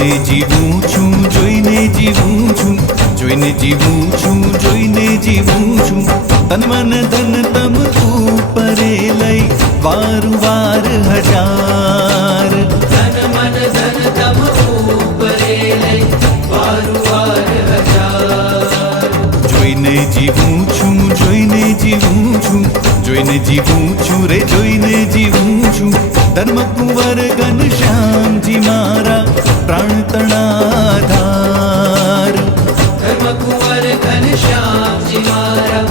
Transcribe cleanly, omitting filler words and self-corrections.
જોઈને જીવું છું, જોઈને જીવું છું, જોઈને જીવું છું, જોઈને જીવું છું. તન મન ધન તમ ઉપરે લઈ વારું વાર હજાર. તન મન ધન તમ ઉપરે લઈ વારું વાર હજાર. જોઈને જીવું છું, જોઈને જીવું છું, જોઈને જીવું છું રે, જોઈને જીવું છું. ધર્મ કુંવર ઘનશ્યામજી મારા પ્રાણ તણાધાર. ધર્મ કુંવર ઘનશ્યામજી મારા